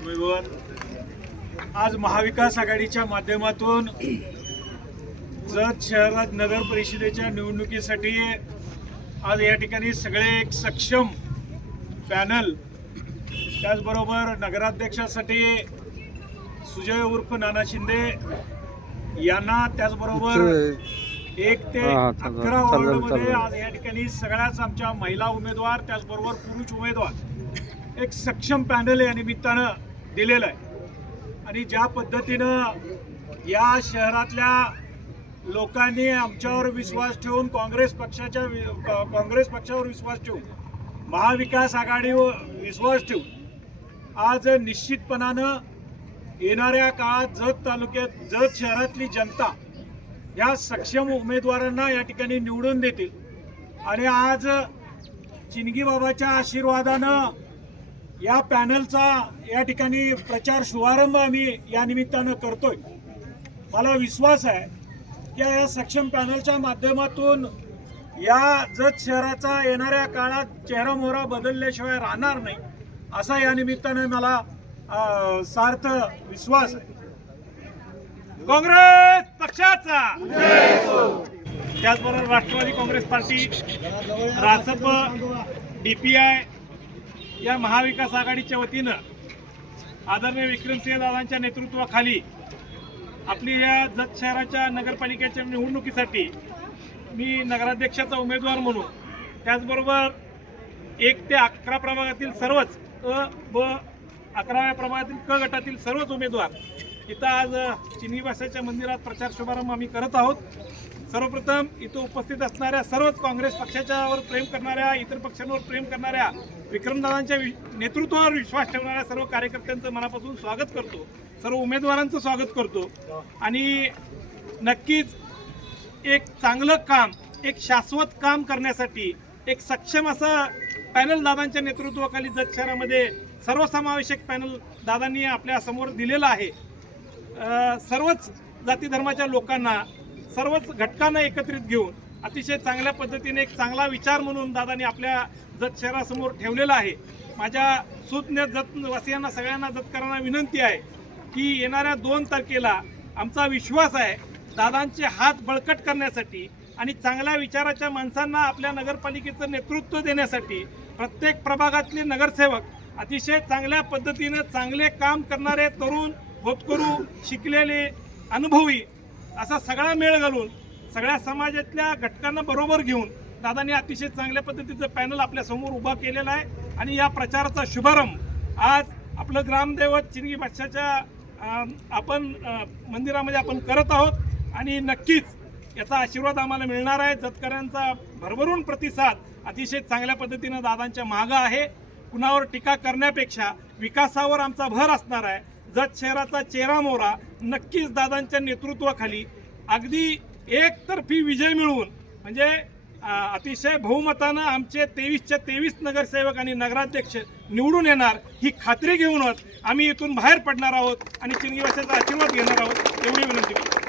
आज महाविकास आघाडीच्या माध्यमातून जत शहरात नगर परिषदेच्या निवडणुकीसाठी आज या ठिकाणी सगळे एक सक्षम पॅनल त्याचबरोबर नगराध्यक्षासाठी सुजय उर्फ नाना शिंदे यांना त्याचबरोबर एक ते अकरा वॉर्डमध्ये आज या ठिकाणी सगळ्याच आमच्या महिला उमेदवार त्याचबरोबर पुरुष उमेदवार एक सक्षम पॅनल या निमित्तानं दिलेलं आहे आणि ज्या पद्धतीनं या शहरातल्या लोकांनी आमच्यावर विश्वास ठेवून काँग्रेस पक्षाच्या काँग्रेस पक्षावर विश्वास ठेवून महाविकास आघाडीवर विश्वास ठेवून आज निश्चितपणानं येणाऱ्या काळात जत तालुक्यात जत शहरातली जनता या सक्षम उमेदवारांना या ठिकाणी निवडून देतील आणि आज चिनगीबाबाच्या आशीर्वादानं या पॅनलचा या ठिकाणी प्रचार शुभारंभ आम्ही या निमित्तानं करतोय मला विश्वास आहे की या सक्षम पॅनलच्या माध्यमातून या जत शहराचा येणाऱ्या काळात चेहरा मोहरा बदलल्याशिवाय राहणार नाही असा या निमित्तानं मला सार्थ विश्वास आहे काँग्रेस पक्षाचा त्याचबरोबर Rashtrawadi Congress party Rasap D P I या महाविकास आघाडीच्या वतीनं आदरणीय विक्रमसिंह दादांच्या नेतृत्वाखाली आपली या जत शहराच्या नगरपालिकेच्या निवडणुकीसाठी मी नगराध्यक्षाचा उमेदवार म्हणून त्याचबरोबर एक ते अकरा प्रभागातील सर्वच अ ब अकराव्या प्रभागातील क गटातील सर्वच उमेदवार इथं आज चिनी भाषेच्या मंदिरात प्रचार शुभारंभ आम्ही करत आहोत सर्वप्रथम इथं उपस्थित असणाऱ्या सर्वच काँग्रेस पक्षाच्यावर प्रेम करणाऱ्या इतर पक्षांवर प्रेम करणाऱ्या विक्रमदादांच्या नेतृत्वावर विश्वास ठेवणाऱ्या सर्व कार्यकर्त्यांचं मनापासून स्वागत करतो सर्व उमेदवारांचं स्वागत करतो आणि नक्कीच एक चांगलं काम एक शाश्वत काम करण्यासाठी एक सक्षम असं पॅनल दादांच्या नेतृत्वाखाली जत शहरामध्ये सर्वसमावेशक पॅनल दादांनी आपल्या समोर दिलेलं आहे सर्वच जाती धर्माच्या लोकांना सर्वच घटकांना एकत्रित घेऊन अतिशय चांगल्या पद्धतीने एक चांगला विचार म्हणून दादानी आपल्या जत शहरासमोर ठेवलेला आहे माझ्या सुज्ञ जतवासियांना सगळ्यांना जतकरांना विनंती आहे की येणाऱ्या दोन तारखेला आमचा विश्वास आहे दादांचे हात बळकट करण्यासाठी आणि चांगल्या विचाराच्या माणसांना आपल्या नगरपालिकेचं नेतृत्व देण्यासाठी प्रत्येक प्रभागातले नगरसेवक अतिशय चांगल्या पद्धतीनं चांगले काम करणारे तरुण होतकरू शिकलेले अनुभवी असा सगळा मेळ घालून सगळ्या समाजातल्या घटकांना बरोबर घेऊन दादांनी अतिशय चांगल्या पद्धतीचं पॅनल आपल्यासमोर उभा केलेलं आहे आणि या प्रचाराचा शुभारंभ आज आपलं ग्रामदैवत चिनगी बादशाच्या आपण मंदिरामध्ये आपण करत आहोत आणि नक्कीच याचा आशीर्वाद आम्हाला मिळणार आहे जतकऱ्यांचा भरभरून प्रतिसाद अतिशय चांगल्या पद्धतीनं दादांच्या मागं आहे कुणावर टीका करण्यापेक्षा विकासावर आमचा भर असणार आहे जत शहराचा चेहरा मोरा नक्कीच दादांच्या नेतृत्वाखाली अगदी एकतर्फी विजय मिळवून म्हणजे अतिशय बहुमतानं आमचे तेवीसच्या तेवीस नगरसेवक आणि नगराध्यक्ष निवडून येणार ही खात्री घेऊनच आम्ही इथून बाहेर पडणार आहोत आणि चिंगीवाशाचा आशीर्वाद घेणार आहोत एवढी विनंती करतो